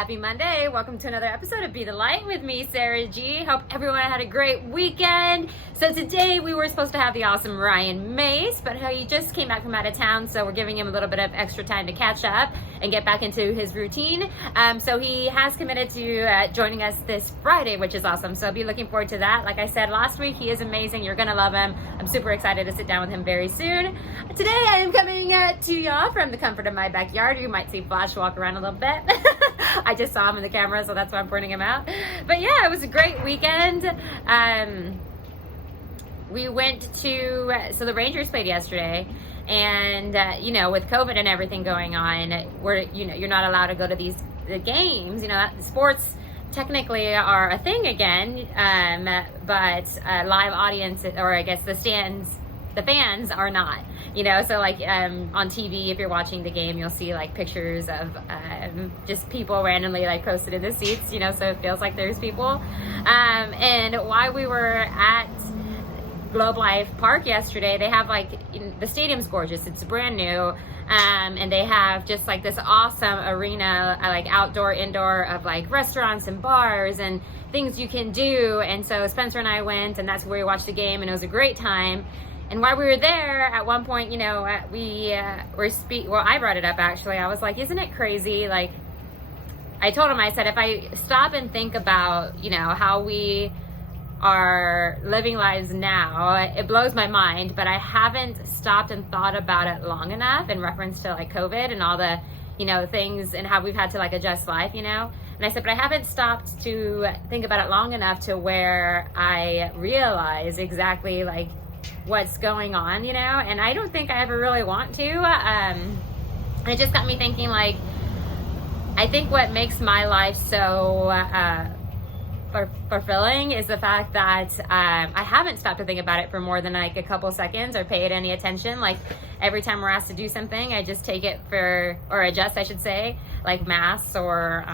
Happy Monday. Welcome to another episode of Be the Light with me, Sarah G. Hope everyone had a great weekend. So today we were supposed to have the awesome Ryan Mace, but he just came back from out of town, so we're giving him a little bit of extra time to catch up and get back into his routine. So he has committed to joining us this Friday, which is awesome. So I'll be looking forward to that. Like I said last week, he is amazing. You're going to love him. I'm super excited to sit down with him very soon. Today I am coming to y'all from the comfort of my backyard. You might see Flash walk around a little bit. I just saw him in the camera, so that's why I'm pointing him out. But yeah, it was a great weekend. We went to, so the Rangers played yesterday, and with COVID and everything going on, you're not allowed to go to the games. Sports technically are a thing again, but live audience, or I guess the fans are not. So like on TV, if you're watching the game, you'll see like pictures of just people randomly like posted in the seats, so it feels like there's people. And while we were at Globe Life Park yesterday, they have the stadium's gorgeous. It's brand new. And they have just like this awesome arena, like outdoor, indoor, of like restaurants and bars and things you can do. And so Spencer and I went, and that's where we watched the game, and it was a great time. And while we were there, at one point, I brought it up actually. I was like, isn't it crazy? Like, I told him, I said, if I stop and think about, how we are living lives now, it blows my mind, but I haven't stopped and thought about it long enough in reference to like COVID and all the, things and how we've had to like adjust life, And I said, but I haven't stopped to think about it long enough to where I realize exactly like what's going on, and I don't think I ever really want to. It just got me thinking, like, I think what makes my life so fulfilling is the fact that I haven't stopped to think about it for more than like a couple seconds or pay it any attention. Like every time we're asked to do something, I just take it or adjust, I should say, like masks or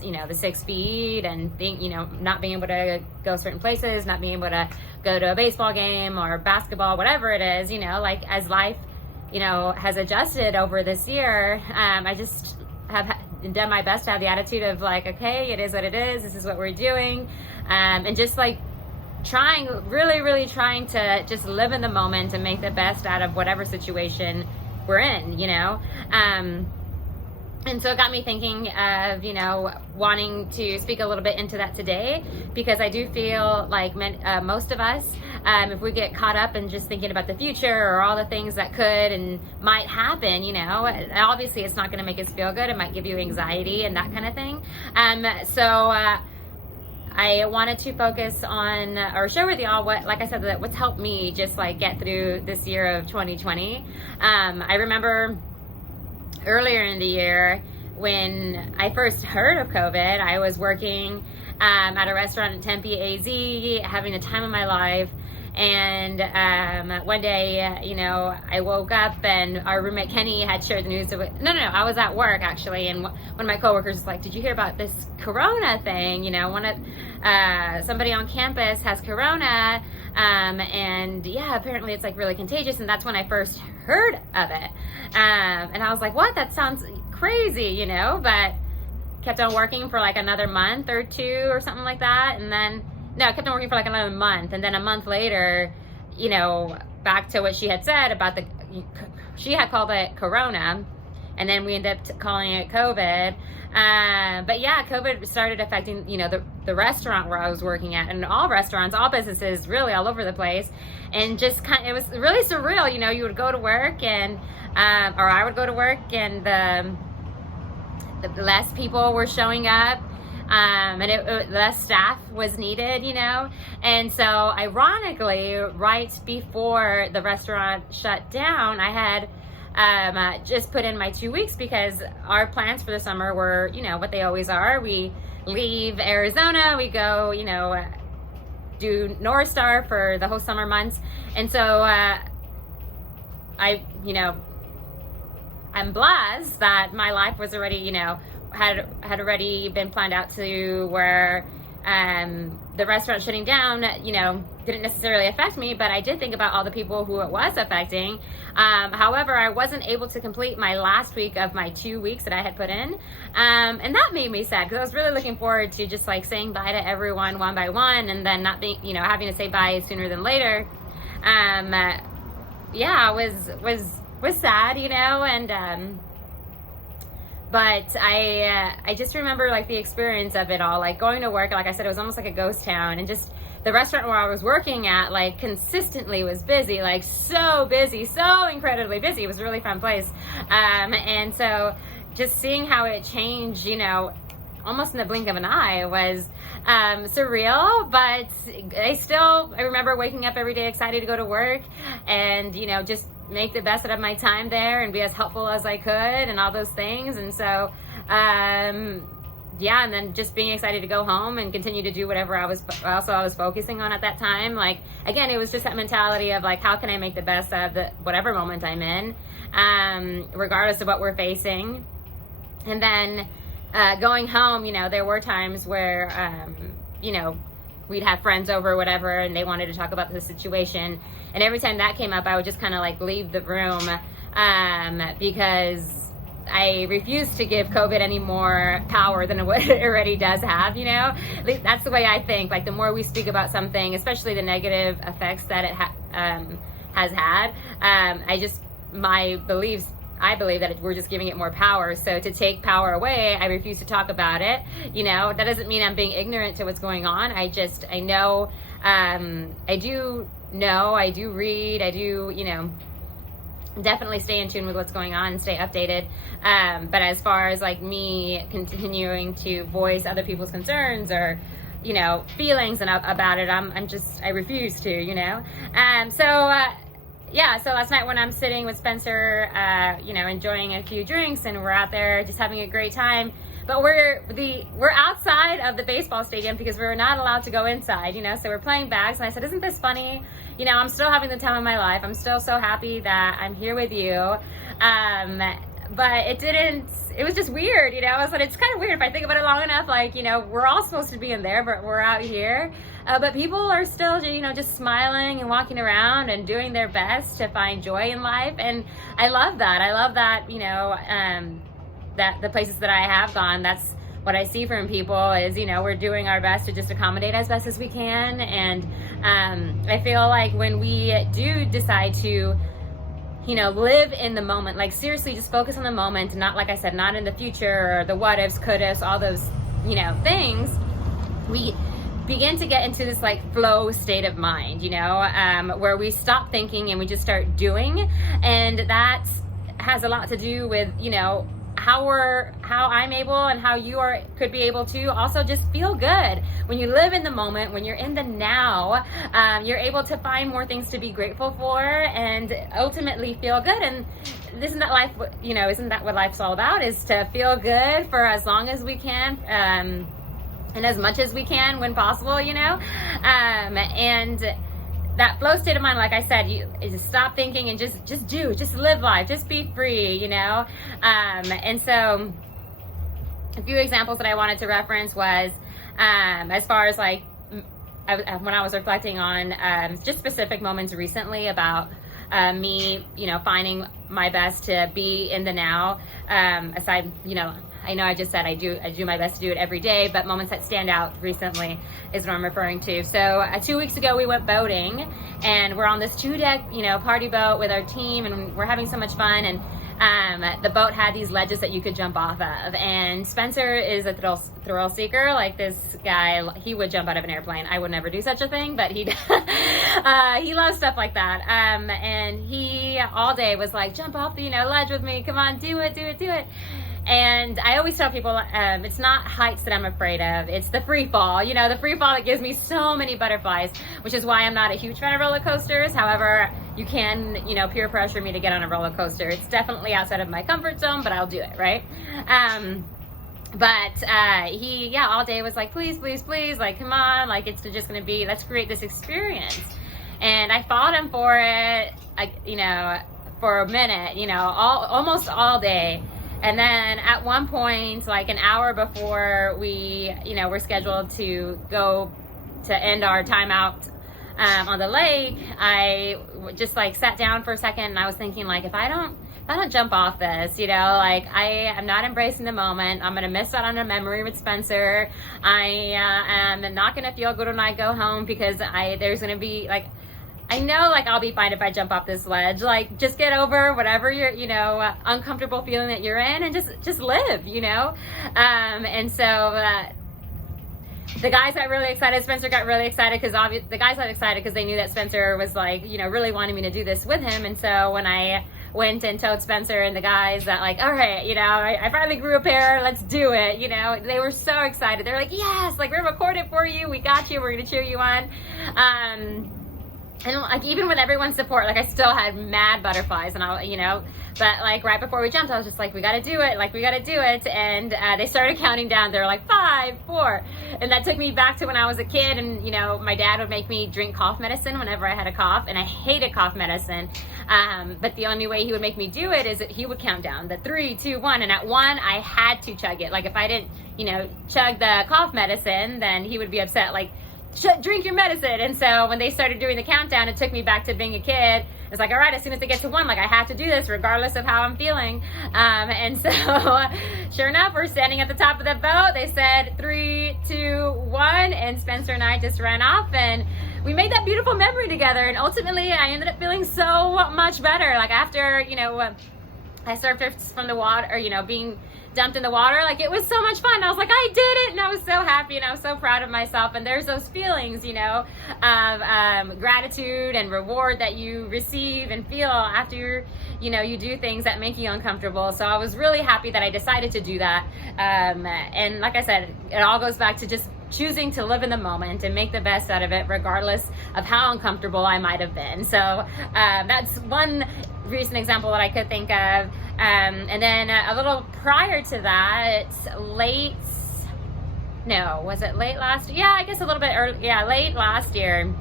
the 6 feet, and think, not being able to go certain places, not being able to go to a baseball game or basketball, whatever it is, like as life, has adjusted over this year, I just have done my best to have the attitude of like, okay, it is what it is, this is what we're doing, and just like really trying to just live in the moment and make the best out of whatever situation we're in, and so it got me thinking of, wanting to speak a little bit into that today, because I do feel like most of us, if we get caught up in just thinking about the future or all the things that could and might happen, obviously it's not going to make us feel good. It might give you anxiety and that kind of thing. I wanted to focus on, or share with y'all what's helped me just like get through this year of 2020. I remember earlier in the year when I first heard of COVID, I was working at a restaurant in Tempe, AZ, having the time of my life. And one day, I woke up and our roommate Kenny had shared the news of it. No, I was at work actually, and one of my coworkers was like, "Did you hear about this Corona thing? Somebody on campus has Corona, and yeah, apparently it's like really contagious." And that's when I first heard of it, and I was like, "What? That sounds crazy," but kept on working for like another month or two or something like that, and then. No, I kept on working for like another month, and then a month later, back to what she had said about she had called it Corona, and then we ended up calling it COVID. But yeah, COVID started affecting, the restaurant where I was working at, and all restaurants, all businesses, really all over the place, and just it was really surreal. You would go to work and, or I would go to work, and the less people were showing up. And less staff was needed, and so ironically, right before the restaurant shut down, I had just put in my 2 weeks, because our plans for the summer were, what they always are. We leave Arizona, we go, do North Star for the whole summer months, and so I'm blessed that my life was already, had already been planned out to where the restaurant shutting down, didn't necessarily affect me, but I did think about all the people who it was affecting. However, I wasn't able to complete my last week of my 2 weeks that I had put in. And that made me sad because I was really looking forward to just like saying bye to everyone one by one, and then not being, having to say bye sooner than later. Was sad, and but I just remember like the experience of it all, like going to work. Like I said, it was almost like a ghost town, and just the restaurant where I was working at, like consistently was busy, like so busy, so incredibly busy. It was a really fun place, and so just seeing how it changed, almost in the blink of an eye was surreal. But I remember waking up every day excited to go to work, and just make the best out of my time there and be as helpful as I could and all those things. And so and then just being excited to go home and continue to do whatever I was focusing on at that time. Like, again, it was just that mentality of like, how can I make the best out of whatever moment I'm in, regardless of what we're facing. And then going home, there were times where we'd have friends over or whatever, and they wanted to talk about the situation. And every time that came up, I would just kind of like leave the room, because I refuse to give COVID any more power than what it already does have, At least that's the way I think. Like, the more we speak about something, especially the negative effects that it has had, I believe that we're just giving it more power. So to take power away, I refuse to talk about it. That doesn't mean I'm being ignorant to what's going on. I know, I do read, I do, definitely stay in tune with what's going on and stay updated. But as far as like me continuing to voice other people's concerns or, feelings about it, I refuse to, so last night when I'm sitting with Spencer, enjoying a few drinks, and we're out there just having a great time, but we're outside of the baseball stadium because we're not allowed to go inside, so we're playing bags. And I said, isn't this funny? I'm still having the time of my life. I'm still so happy that I'm here with you. But it was just weird, I was like, it's kind of weird if I think about it long enough, like, we're all supposed to be in there, but we're out here. But people are still, just smiling and walking around and doing their best to find joy in life. And I love that. That the places that I have gone, that's what I see from people is, we're doing our best to just accommodate as best as we can. And I feel like when we do decide to, live in the moment, like seriously just focus on the moment, not, like I said, not in the future or the what ifs, could ifs, all those, things, we begin to get into this like flow state of mind, where we stop thinking and we just start doing. And that has a lot to do with, how I'm able and how you could be able to also just feel good. When you live in the moment, when you're in the now, you're able to find more things to be grateful for and ultimately feel good. And isn't that what life's all about, is to feel good for as long as we can, and as much as we can when possible, and that flow state of mind, like I said, you just stop thinking and just live life, just be free, and so a few examples that I wanted to reference was, as far as like, when I was reflecting on just specific moments recently about me, finding my best to be in the now, aside, I know I just said I do my best to do it every day, but moments that stand out recently is what I'm referring to. So 2 weeks ago we went boating, and we're on this 2-deck, party boat with our team, and we're having so much fun. And the boat had these ledges that you could jump off of. And Spencer is a thrill seeker. Like, this guy, he would jump out of an airplane. I would never do such a thing, but he loves stuff like that. And he all day was like, jump off the ledge with me. Come on, do it. And I always tell people, it's not heights that I'm afraid of. It's the free fall, the free fall that gives me so many butterflies, which is why I'm not a huge fan of roller coasters. However, you can, peer pressure me to get on a roller coaster. It's definitely outside of my comfort zone, but I'll do it, right? He all day was like, please, like, come on, like, it's just gonna be, let's create this experience. And I fought him for it, for a minute, almost all day. And then at one point, like an hour before we, were scheduled to go to end our timeout on the lake, I just like sat down for a second and I was thinking, like, if I don't jump off this, like I am not embracing the moment. I'm going to miss out on a memory with Spencer. I am not going to feel good when I go home because there's going to be like, I know like I'll be fine if I jump off this ledge. Like just get over whatever you're, uncomfortable feeling that you're in and just live, and so, the guys got really excited. Spencer got really excited because the guys got excited because they knew that Spencer was like, really wanting me to do this with him. And so when I went and told Spencer and the guys that like, all right, I finally grew a pair, let's do it. They were so excited. They're like, yes, like we're recording for you. We got you. We're going to cheer you on. And like even with everyone's support, like I still had mad butterflies and but like right before we jumped, I was just like, we got to do it. And they started counting down. They're like 5, 4. And that took me back to when I was a kid. And, my dad would make me drink cough medicine whenever I had a cough. And I hated cough medicine. But the only way he would make me do it is that he would count down the 3, 2, 1. And at 1, I had to chug it. Like if I didn't, chug the cough medicine, then he would be upset. Like, drink your medicine. And so when they started doing the countdown, it took me back to being a kid. It's like, all right, as soon as they get to 1, like I have to do this regardless of how I'm feeling. And so sure enough, we're standing at the top of the boat. They said 3, 2, 1, and Spencer and I just ran off and we made that beautiful memory together. And ultimately I ended up feeling so much better. Like after, I surfed from the water, or, being dumped in the water, like it was so much fun. I was like, I did it, and I was so happy and I was so proud of myself. And there's those feelings, of gratitude and reward that you receive and feel after you do things that make you uncomfortable. So I was really happy that I decided to do that. And like I said, it all goes back to just choosing to live in the moment and make the best out of it, regardless of how uncomfortable I might have been. So that's one recent example that I could think of. And then a little prior to that, was it late last year? Yeah, I guess a little bit early. Yeah, late last year,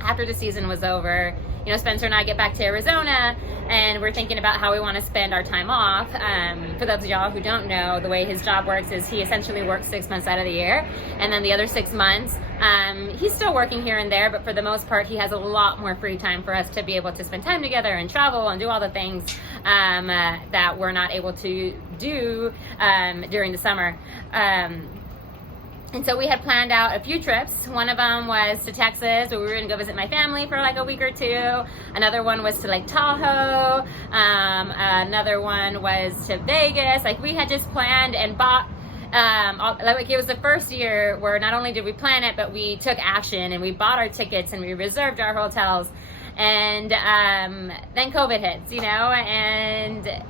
after the season was over, Spencer and I get back to Arizona and we're thinking about how we want to spend our time off. For those of y'all who don't know, the way his job works is he essentially works 6 months out of the year. And then the other 6 months, he's still working here and there, but for the most part, he has a lot more free time for us to be able to spend time together and travel and do all the things that we're not able to do during the summer. And so we had planned out a few trips. One of them was to Texas, where we were going to go visit my family for like a week or 2. Another one was to Lake Tahoe. Another one was to Vegas. Like we had just planned and bought. Like it was the first year where not only did we plan it, but we took action and we bought our tickets and we reserved our hotels. And then COVID hits, and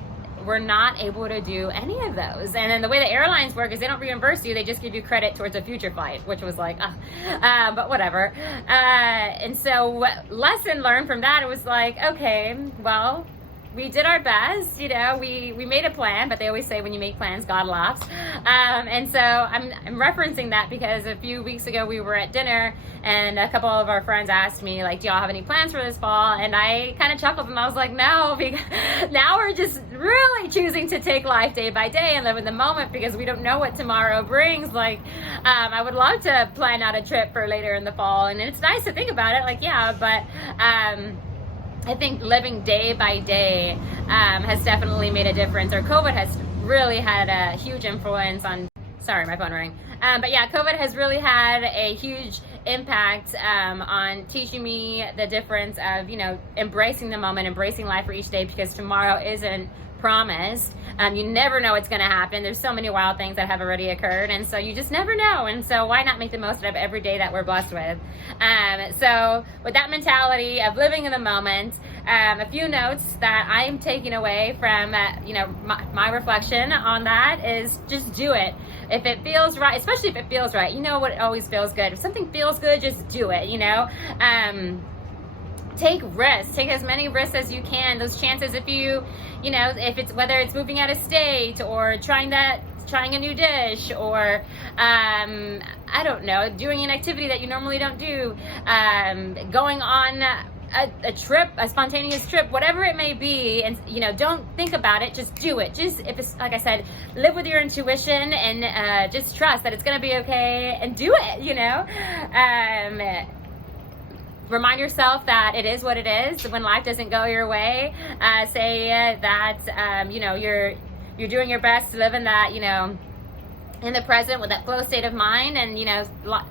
we're not able to do any of those. And then the way the airlines work is they don't reimburse you, they just give you credit towards a future flight, which was like, but whatever. And so lesson learned from that, it was like, okay, well, we did our best, we made a plan, but they always say when you make plans, God laughs. And so I'm referencing that because a few weeks ago we were at dinner and a couple of our friends asked me, like, do y'all have any plans for this fall? And I kind of chuckled and I was like, no, because now we're just really choosing to take life day by day and live in the moment because we don't know what tomorrow brings. Like, I would love to plan out a trip for later in the fall. And it's nice to think about it, like, yeah, but, I think living day by day has definitely made a difference, or COVID has really had a huge influence on, sorry, my phone rang. But yeah, COVID has really had a huge impact on teaching me the difference of, embracing the moment, embracing life for each day, because tomorrow isn't promised. You never know what's going to happen. There's so many wild things that have already occurred, and so you just never know. And so why not make the most of every day that we're blessed with? So with that mentality of living in the moment, a few notes that I am taking away from my reflection on that is just do it. If it feels right, especially if it feels right, what always feels good. If something feels good, just do it. Take risks. Take as many risks as you can. Those chances, if if it's whether it's moving out of state or trying a new dish, or I don't know, doing an activity that you normally don't do, going on a trip, a spontaneous trip, whatever it may be, and you know, don't think about it, just do it. Just, if it's, like I said, live with your intuition and just trust that it's going to be okay, and do it, you know. Remind yourself that it is what it is. When life doesn't go your way, say that you know, you're doing your best to live in that, you know, in the present with that flow state of mind. And you know,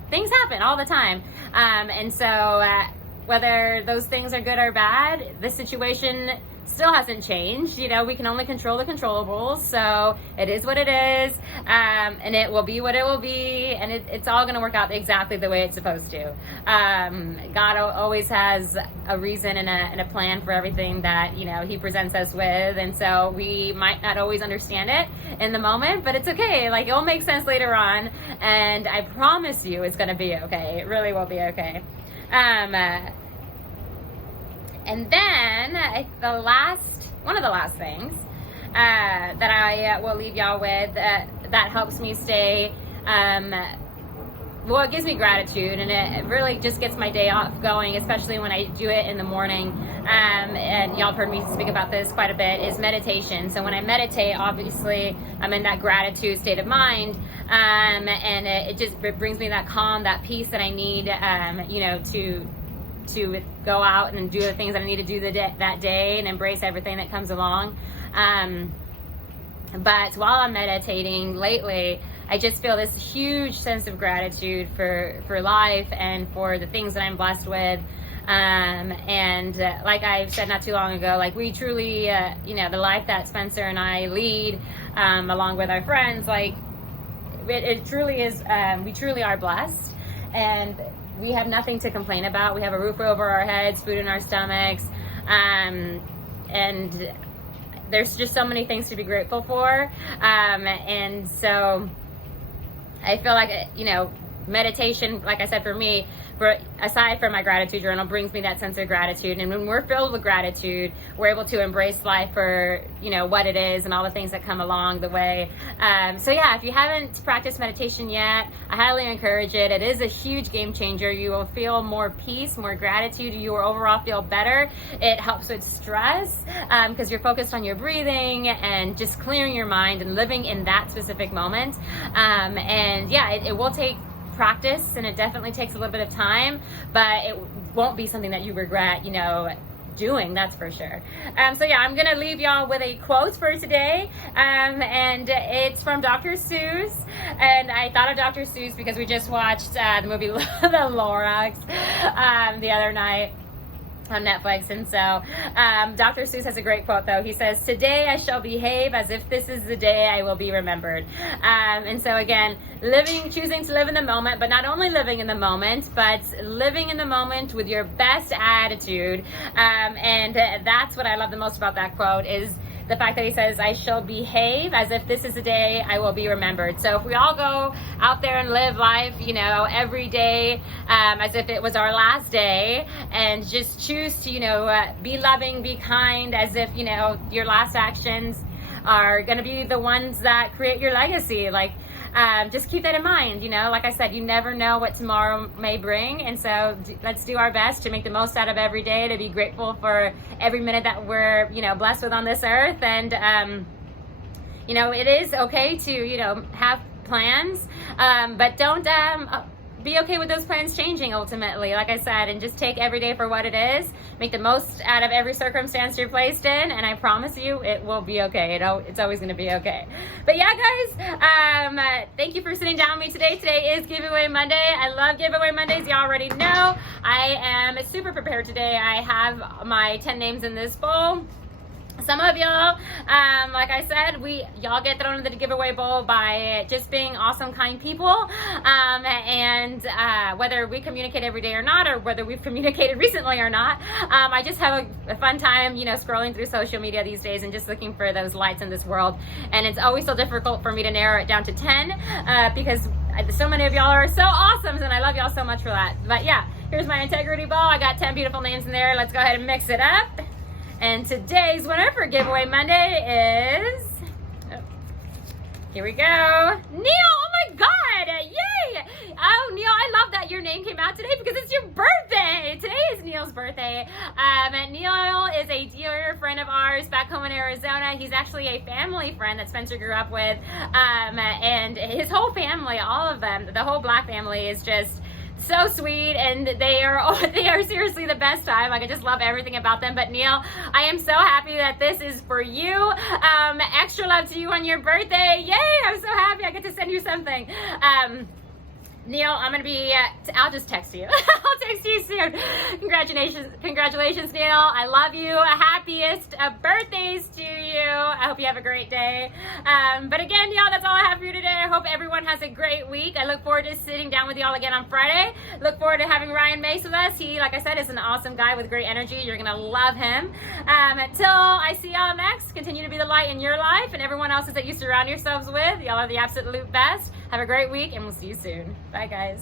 things happen all the time, and so whether those things are good or bad, the situation still hasn't changed. You know, we can only control the controllables, so it is what it is, and it will be what it will be, and it's all going to work out exactly the way it's supposed to. God always has a reason and a plan for everything that, you know, he presents us with, and so we might not always understand it in the moment, but it's okay. Like, it'll make sense later on, and I promise you it's going to be okay. It really will be okay. And then one of the last things that I will leave y'all with that helps me stay, well, it gives me gratitude, and it really just gets my day off going, especially when I do it in the morning. And y'all have heard me speak about this quite a bit, is meditation. So when I meditate, obviously I'm in that gratitude state of mind, and it brings me that calm, that peace that I need, you know, to go out and do the things that I need to do that day, and embrace everything that comes along. But while I'm meditating lately, I just feel this huge sense of gratitude for life and for the things that I'm blessed with. And like I said not too long ago, like, we truly, you know, the life that Spencer and I lead, along with our friends, like, it truly is, we truly are blessed, and we have nothing to complain about. We have a roof over our heads, food in our stomachs, and there's just so many things to be grateful for. And so I feel like, you know, meditation, like I said, for me, aside from my gratitude journal, brings me that sense of gratitude. And when we're filled with gratitude, we're able to embrace life for, you know, what it is, and all the things that come along the way. So yeah, if you haven't practiced meditation yet, I highly encourage it. It is a huge game changer. You will feel more peace, more gratitude. You will overall feel better. It helps with stress, because you're focused on your breathing and just clearing your mind and living in that specific moment. And yeah, it will take practice, and it definitely takes a little bit of time, but it won't be something that you regret, you know, doing, that's for sure. So yeah, I'm gonna leave y'all with a quote for today, and it's from Dr. Seuss. And I thought of Dr. Seuss because we just watched the movie The Lorax the other night on Netflix. And so Dr. Seuss has a great quote, though. He says, "Today I shall behave as if this is the day I will be remembered." And so again, choosing to live in the moment, but not only living in the moment, but living in the moment with your best attitude. And that's what I love the most about that quote, is the fact that he says, "I shall behave as if this is the day I will be remembered." So if we all go out there and live life, you know, every day as if it was our last day, and just choose to, you know, be loving, be kind, as if, you know, your last actions are going to be the ones that create your legacy. Like, just keep that in mind. You know, like I said, you never know what tomorrow may bring, and so let's do our best to make the most out of every day, to be grateful for every minute that we're, you know, blessed with on this earth. And you know, it is okay to, you know, have plans, but don't be okay with those plans changing ultimately, like I said, and just take every day for what it is. Make the most out of every circumstance you're placed in, and I promise you it will be okay. It's always going to be okay. But yeah, guys, thank you for sitting down with me today. Today is Giveaway Monday. I love Giveaway Mondays. You already know. I am super prepared today. I have my 10 names in this bowl. Some of y'all, like I said, y'all get thrown into the giveaway bowl by just being awesome, kind people. And whether we communicate every day or not, or whether we've communicated recently or not, I just have a fun time, you know, scrolling through social media these days and just looking for those lights in this world. And it's always so difficult for me to narrow it down to 10 because so many of y'all are so awesome, and I love y'all so much for that. But yeah, here's my integrity bowl. I got 10 beautiful names in there. Let's go ahead and mix it up. And today's winner for Giveaway Monday is, here we go, Neil. Oh my God, yay. Oh, Neil, I love that your name came out today because it's your birthday. Today is Neil's birthday. Neil is a dear friend of ours back home in Arizona. He's actually a family friend that Spencer grew up with. And his whole family, all of them, the whole Black family is just so sweet, and they are seriously the best time. Like, I just love everything about them. But Neil, I am so happy that this is for you. Extra love to you on your birthday. Yay, I'm so happy I get to send you something. Neil, I'm gonna be, I'll just text you. I'll text you soon. Congratulations, Neil. I love you. Happiest of birthdays to you. I hope you have a great day. But again, y'all, that's all I have for you today. I hope everyone has a great week. I look forward to sitting down with y'all again on Friday. Look forward to having Ryan Mace with us. He, like I said, is an awesome guy with great energy. You're gonna love him. Until I see y'all next, continue to be the light in your life and everyone else's that you surround yourselves with. Y'all are the absolute best. Have a great week, and we'll see you soon. Bye, guys.